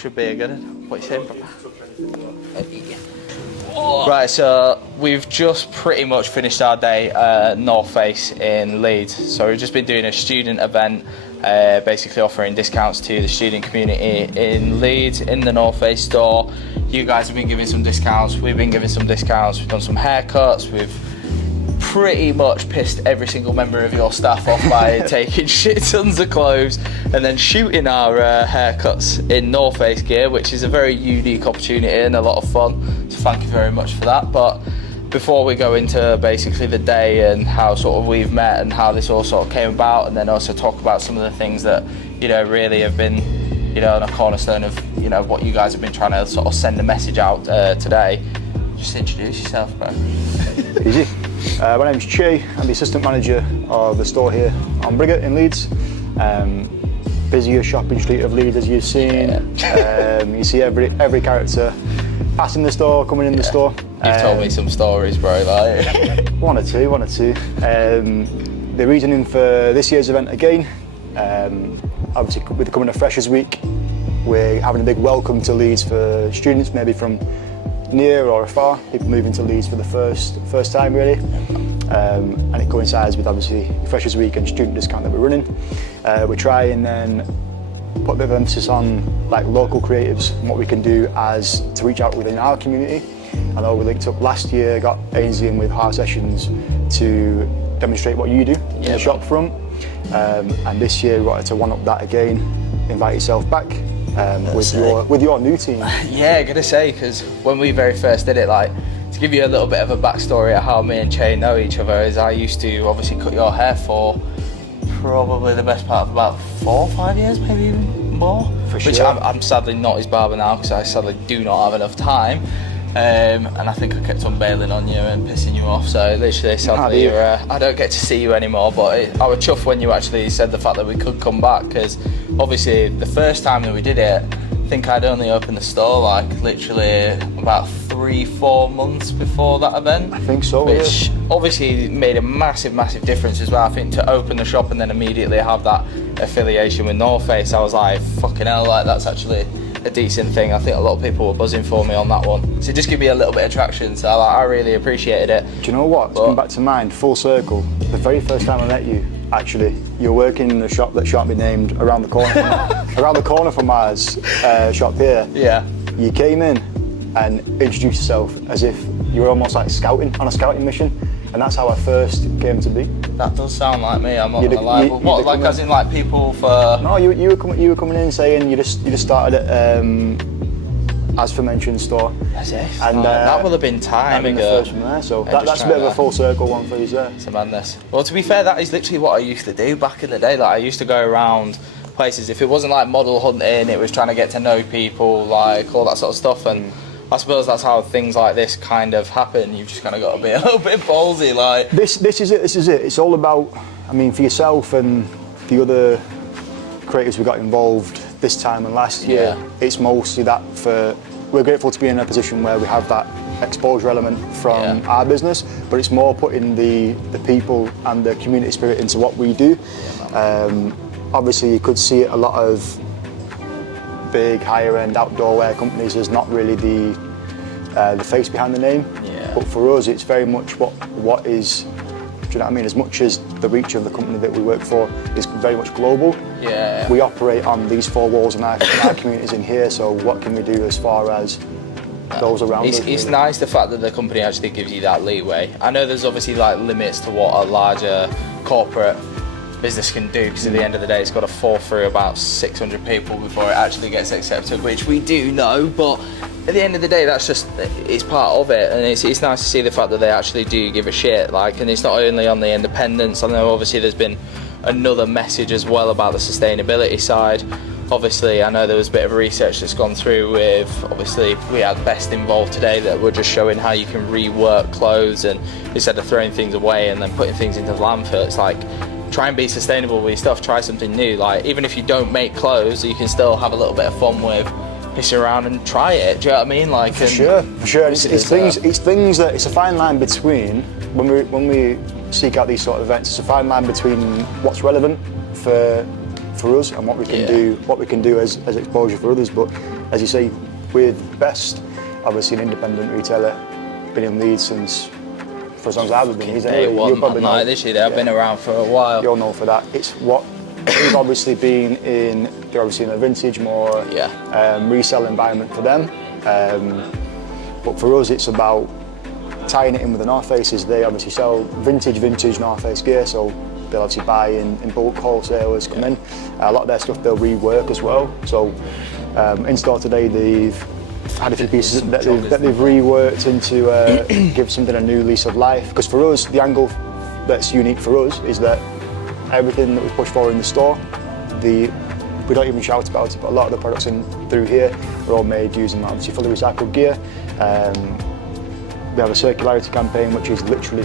should be a good one. What are you saying, bro? Right, so we've just pretty much finished our day at North Face in Leeds. So we've just been doing a student event, basically offering discounts to the student community in Leeds in the North Face store. You guys have been giving some discounts, we've been giving some discounts, we've done some haircuts, we've pretty much pissed every single member of your staff off by taking shit tons of clothes and then shooting our haircuts in North Face gear, which is a very unique opportunity and a lot of fun. So thank you very much for that. But before we go into basically the day and how sort of we've met and how this all sort of came about, and then also talk about some of the things that, you know, really have been, you know, on a cornerstone of, you know, what you guys have been trying to sort of send a message out today. Just introduce yourself, bro. Easy. My name's Che. I'm the assistant manager of the store here on Briggate in Leeds. Busiest shopping street of Leeds, as you've seen. Yeah. You see every character passing the store, coming in the store. You've told me some stories, bro. Like. One or two. The reasoning for this year's event again, obviously with the coming of Freshers Week, we're having a big welcome to Leeds for students, maybe from near or afar, people moving to Leeds for the first time really, and it coincides with obviously Freshers Week and student discount that we're running. We try and then put a bit of emphasis on like local creatives and what we can do as to reach out within our community. I know we linked up last year, got Ainsley in with Heart Sessions to demonstrate what you do in the shop front, and this year we wanted to one up that again, invite yourself back. With your new team. Yeah, gonna say, because when we very first did it, like, to give you a little bit of a backstory of how me and Che know each other, is I used to obviously cut your hair for probably the best part of about 4 or 5 years, maybe even more. For sure. Which I'm sadly not his barber now, because I sadly do not have enough time. And I think I kept on bailing on you and pissing you off, so literally sadly I don't get to see you anymore. But I was chuffed when you actually said the fact that we could come back, because obviously the first time that we did it, I think I'd only opened the store like literally about 3-4 months before that event. I think so, which obviously made a massive difference as well. I think to open the shop and then immediately have that affiliation with North Face, I was like, fucking hell, like that's actually a decent thing. I think a lot of people were buzzing for me on that one. So just give me a little bit of traction, so I really appreciated it. Do you know what? Coming back to mind, full circle, the very first time I met you, actually, you were working in a shop that shan't be named around the corner from ours shop here. Yeah. You came in and introduced yourself as if you were almost like scouting, on a scouting mission, and that's how I first came to be. That does sound like me, I'm not gonna lie. What, like as in like people for... No, you were coming in saying you just started at As For Mentioned store. As if. And that would have been time ago. The first from there, so that's a bit of a full circle one for you there. It's a madness. Well, to be fair, that is literally what I used to do back in the day. Like I used to go around places. If it wasn't like model hunting, it was trying to get to know people, like all that sort of stuff. And I suppose that's how things like this kind of happen. You've just kind of got to be a little bit ballsy, like. This is it. It's all about, I mean, for yourself and the other creators we got involved this time and last year, it's mostly that we're grateful to be in a position where we have that exposure element from our business, but it's more putting the people and the community spirit into what we do. Obviously, you could see a lot of big higher end outdoor wear companies as not really the face behind the name, but for us it's very much what is, do you know what I mean, as much as the reach of the company that we work for is very much global, we operate on these 4 walls in our communities in here, so what can we do as far as those around us? It's nice the fact that the company actually gives you that leeway. I know there's obviously like limits to what a larger corporate business can do, because at the end of the day it's got to fall through about 600 people before it actually gets accepted, which we do know, but at the end of the day it's part of it, and it's nice to see the fact that they actually do give a shit, like, and it's not only on the independence. I know obviously there's been another message as well about the sustainability side. Obviously I know there was a bit of research that's gone through with, obviously we had Best involved today that were just showing how you can rework clothes, and instead of throwing things away and then putting things into the landfill, it's like, try and be sustainable with your stuff, try something new. Like, even if you don't make clothes, you can still have a little bit of fun with pissing around and try it. Do you know what I mean? Like, for sure. It's things that, it's a fine line between, when we seek out these sort of events, it's a fine line between what's relevant for us and what we can do as exposure for others. But as you say, we're best, obviously an independent retailer, been in Leeds since, for as long as I've been. Day one, man, literally, they've been around for a while. You'll know for that. It's what we've obviously been in, they're obviously in a vintage, more resale environment for them. But for us, it's about tying it in with the North Faces. They obviously sell vintage North Face gear, so they'll obviously buy in bulk, wholesalers come in. A lot of their stuff they'll rework as well. So in store today, they've had a few pieces that they've reworked into give something a new lease of life. Because for us, the angle that's unique for us is that everything that we push forward in the store, we don't even shout about it, but a lot of the products through here are all made using obviously fully recycled gear. We have a circularity campaign which is literally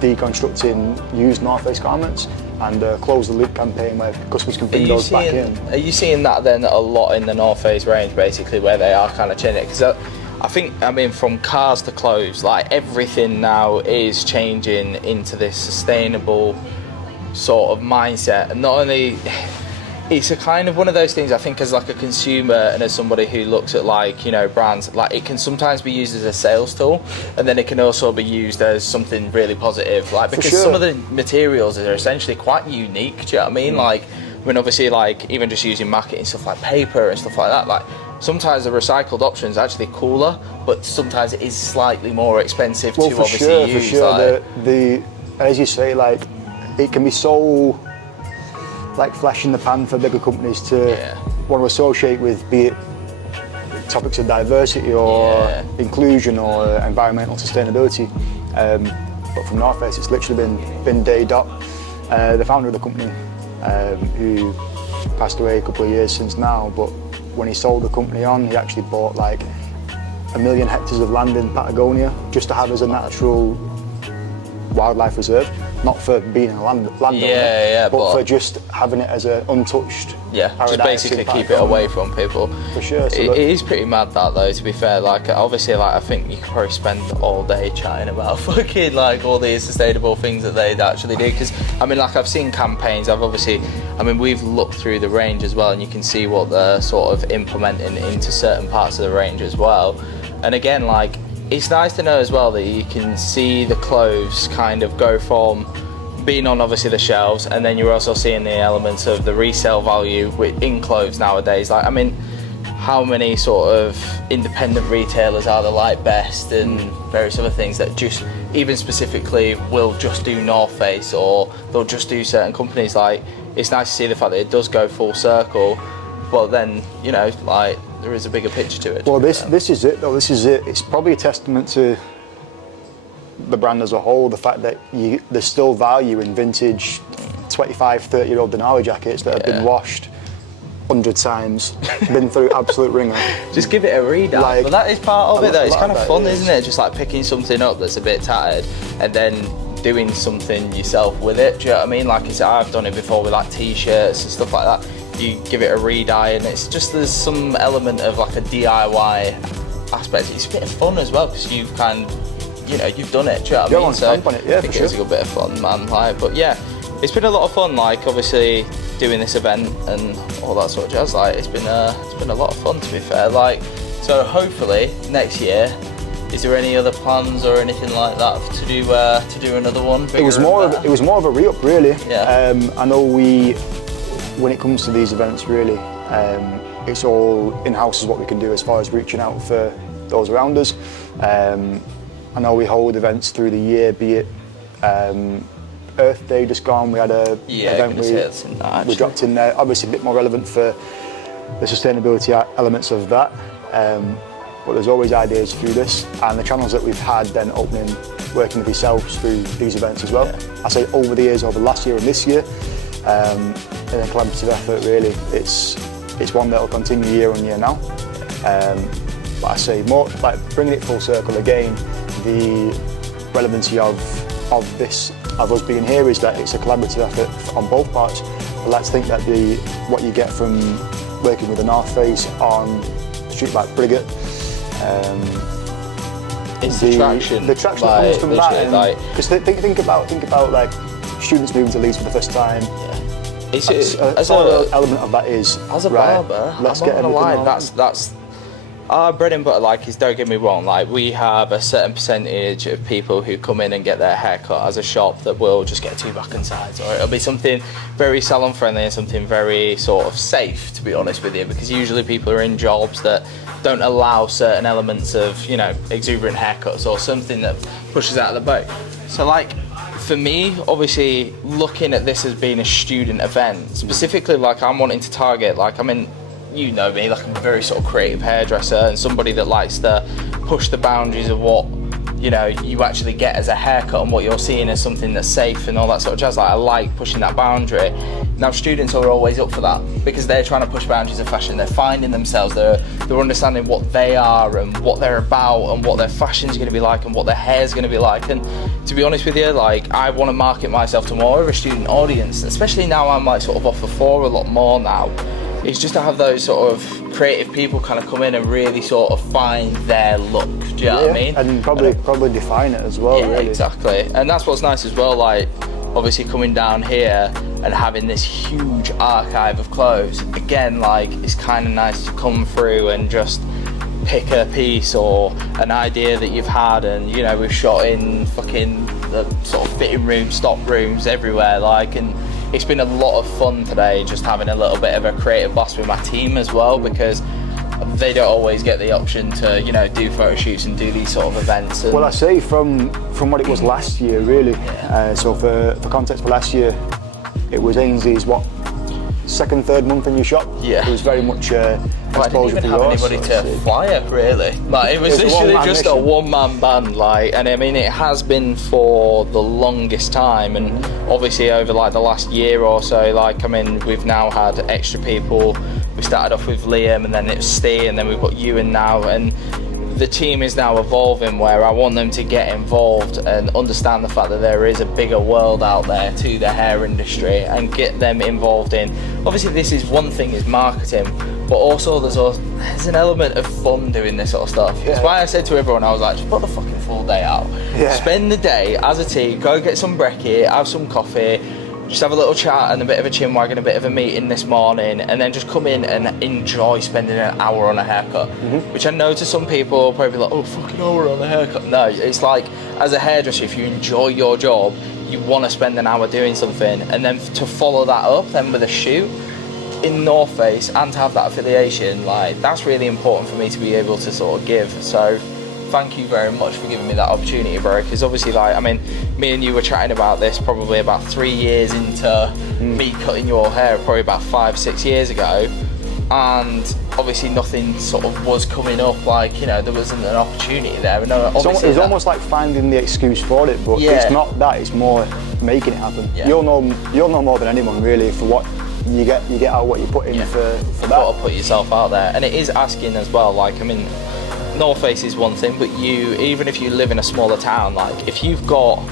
deconstructing used North Face garments, and a close the loop campaign where customers can bring those back in. Are you seeing that then a lot in the North Face range, basically, where they are kind of changing it? Because I think, I mean, from cars to clothes, like everything now is changing into this sustainable sort of mindset. And not only, it's a kind of one of those things, I think, as like a consumer and as somebody who looks at, like, you know, brands, like it can sometimes be used as a sales tool, and then it can also be used as something really positive, like, because some of the materials are essentially quite unique, do you know what I mean? Like, I mean, obviously, like, even just using marketing stuff like paper and stuff like that, like, sometimes the recycled option is actually cooler, but sometimes it is slightly more expensive to obviously use. For sure, the as you say, like, it can be so like flash in the pan for bigger companies to want to associate with, be it topics of diversity or inclusion or environmental sustainability. But from North Face, it's literally been day dot. The founder of the company, who passed away a couple of years since now, but when he sold the company on, he actually bought like 1 million hectares of land in Patagonia just to have as a natural wildlife reserve. Not for being a landowner, but for just having it as an untouched paradise. Just basically keep it away from people. For sure. So it is pretty mad that though, to be fair. Like, obviously, like, I think you could probably spend all day chatting about fucking like all these sustainable things that they'd actually do. Because I mean, like, I've seen campaigns. We've looked through the range as well, and you can see what they're sort of implementing into certain parts of the range as well. And again, like, it's nice to know as well that you can see the clothes kind of go from being on obviously the shelves, and then you're also seeing the elements of the resale value in clothes nowadays. Like, I mean, how many sort of independent retailers are there, like Best and various other things, that just even specifically will just do North Face, or they'll just do certain companies? Like, it's nice to see the fact that it does go full circle, but then, you know, like, there is a bigger picture to it. Well, this is it though. This is it. It's probably a testament to the brand as a whole, the fact that there's still value in vintage 25, 30-year-old Denali jackets that have been washed 100 times, been through absolute ringer. Just give it a read-out. Like, but that is part of it though. It's kind of fun, isn't it? Just like picking something up that's a bit tattered and then doing something yourself with it. Do you know what I mean? Like I said, I've done it before with like t-shirts and stuff like that. You give it a re-dye, and it's just, there's some element of like a DIY aspect. It's a bit of fun as well, because you've kind of, you know, you've done it. Do you know what I mean? So on it, yeah, I think it was a good bit of fun, man. Like, but yeah, it's been a lot of fun. Like, obviously doing this event and all that sort of jazz. Like, it's been a lot of fun, to be fair. Like, so hopefully next year, is there any other plans or anything like that to do another one? It was more of a re-up, really. Yeah. I know when it comes to these events, really, it's all in-house is what we can do as far as reaching out for those around us. I know we hold events through the year, be it Earth Day just gone, we had a event we dropped in there, obviously a bit more relevant for the sustainability elements of that. But there's always ideas through this, and the channels that we've had then opening, working with yourselves through these events as well. Yeah. I say over the years, over last year and this year, in a collaborative effort, really. It's one that will continue year on year now. But I say more, like, bringing it full circle again, the relevancy of us being here is that it's a collaborative effort on both parts. But let's think that what you get from working with the North Face on a street like Briggate, it's the traction that comes from that. Because think about like students moving to Leeds for the first time. a small element of that is as a right, barber. Let's I'm get not gonna lie, everything on. that's our bread and butter. Like, is, don't get me wrong, like we have a certain percentage of people who come in and get their hair cut as a shop that will just get 2 back and sides, or it'll be something very salon friendly and something very sort of safe, to be honest with you, because usually people are in jobs that don't allow certain elements of, you know, exuberant haircuts or something that pushes out of the boat. So like, for me, obviously, looking at this as being a student event, specifically, like I'm wanting to target, like I'm in, you know me, like I'm a very sort of creative hairdresser and somebody that likes to push the boundaries of what, you know, you actually get as a haircut and what you're seeing as something that's safe and all that sort of jazz. Like, I like pushing that boundary. Now, students are always up for that because they're trying to push boundaries of fashion. They're finding themselves, they're understanding what they are and what they're about and what their fashion's going to be like and what their hair's going to be like. And to be honest with you, like, I want to market myself to more of a student audience, especially now I'm like sort of off the floor a lot more now. It's just to have those sort of creative people kind of come in and really sort of find their look. Do you know what I mean? And probably define it as well. Yeah, really. exactly. And that's what's nice as well. Like, obviously coming down here and having this huge archive of clothes. Again, like, it's kind of nice to come through and just pick a piece or an idea that you've had, and you know, we've shot in fucking the sort of fitting rooms, stock rooms everywhere, like, and it's been a lot of fun today just having a little bit of a creative blast with my team as well, because they don't always get the option to, you know, do photo shoots and do these sort of events. And well, I say from what it was last year, really. So for context, for last year, it was Ainsley's second, third month in your shop. Yeah. It was very much exposure I didn't even for have yours. anybody to fly it, really. Like, it was literally just a one-man band, like, and I mean, it has been for the longest time, and obviously over like the last year or so, like, I mean, we've now had extra people. We started off with Liam, and then it was Steve, and then we've got Ewan now, and the team is now evolving where I want them to get involved and understand the fact that there is a bigger world out there to the hair industry, and get them involved in, obviously this is one thing, is marketing, but also there's an element of fun doing this sort of stuff. Yeah. That's why I said to everyone, I was like, just put the fucking full day out. Yeah. Spend the day as a team, go get some brekkie, have some coffee, just have a little chat and a bit of a chin wag and a bit of a meeting this morning, and then just come in and enjoy spending an hour on a haircut. Which I know to some people probably like, oh, fucking hour on a haircut. No, it's like, as a hairdresser, if you enjoy your job, you want to spend an hour doing something, and then to follow that up then with a shoot in North Face and to have that affiliation, like, that's really important for me to be able to sort of give. So thank you very much for giving me that opportunity, bro, because obviously, like, I mean, me and you were chatting about this probably about 3 years into me cutting your hair, probably about 5-6 years ago, and obviously nothing sort of was coming up, like, you know, there wasn't an opportunity there. No, it's almost like finding the excuse for it, but it's not that, it's more making it happen. You'll know more than anyone, really, for what you get out what you put in for that. You've got to put yourself out there, and it is asking as well, like, I mean, North Face is one thing, but even if you live in a smaller town, like, if you've got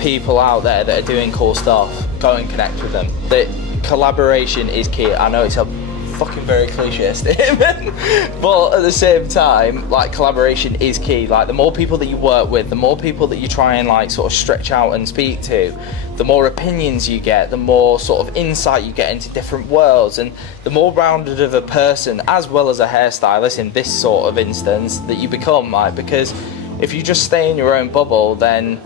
people out there that are doing cool stuff, go and connect with them. The collaboration is key. I know it's a fucking very cliche statement, but at the same time, like, collaboration is key. Like, the more people that you work with, the more people that you try and like sort of stretch out and speak to, the more opinions you get, the more sort of insight you get into different worlds, and the more rounded of a person, as well as a hairstylist in this sort of instance, that you become, like, because if you just stay in your own bubble, then,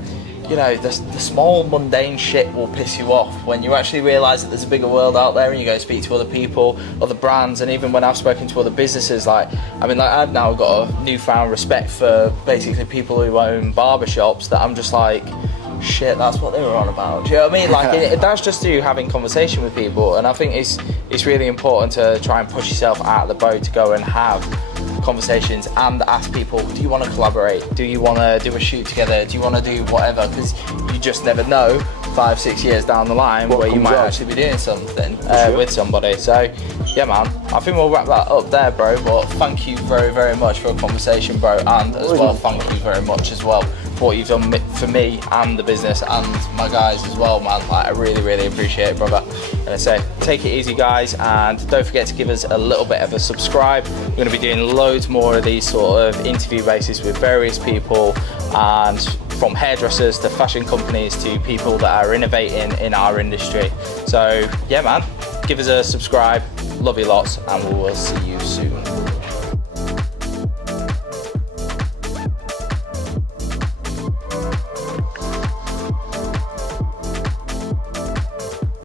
you know, the small mundane shit will piss you off when you actually realise that there's a bigger world out there, and you go speak to other people, other brands. And even when I've spoken to other businesses, like, I mean, like, I've now got a newfound respect for basically people who own barbershops, that I'm just like, shit, that's what they were on about. Do you know what I mean? Like, that's just through having conversation with people, and I think it's really important to try and push yourself out of the boat to go and have conversations and ask people, do you want to collaborate? Do you want to do a shoot together? Do you want to do whatever? Because you just never know 5-6 years down the line where you might actually be doing something with somebody. So yeah, man, I think we'll wrap that up there, bro, but thank you very, very much for a conversation, bro, and as well, thank you very much as well for what you've done for me and the business and my guys as well, man. Like, I really, really appreciate it, brother. And I say, take it easy, guys, and don't forget to give us a little bit of a subscribe. We're going to be doing loads more of these sort of interview bases with various people, and from hairdressers to fashion companies to people that are innovating in our industry. So yeah, man, give us a subscribe. Love you lots, and we will see you soon.